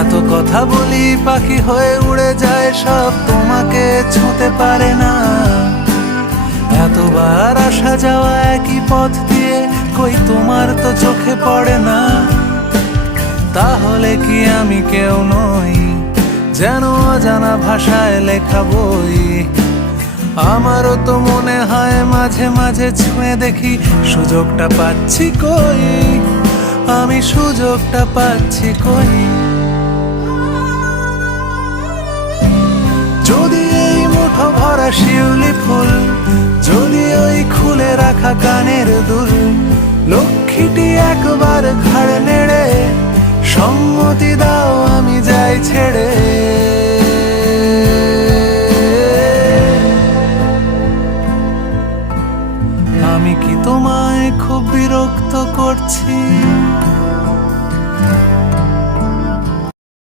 এত কথা বলি পাখি হয়ে উড়ে যায় সব, তোমাকে ছুঁতে পারে না। এতবার আসা যাওয়া একই পথ দিয়ে, কই তোমার তো চোখে পড়ে না। তাহলে কি আমি কেউ নই, যেন অজানা ভাষায় লেখা বই? আমারও তো মনে হয় মাঝে মাঝে ছুঁয়ে দেখি, সুযোগটা পাচ্ছি কই, আমি সুযোগটা পাচ্ছি কই? যদি এই মুঠো ভরা শিউলি ফুল, যদি ওই খুলে রাখা কানের দুল, লক্ষ্মীটি একবার ঘাড় নেড়ে সম্মতি দাও আমি যাই ছেড়ে। আমি কি তোমায় খুব বিরক্ত করছি?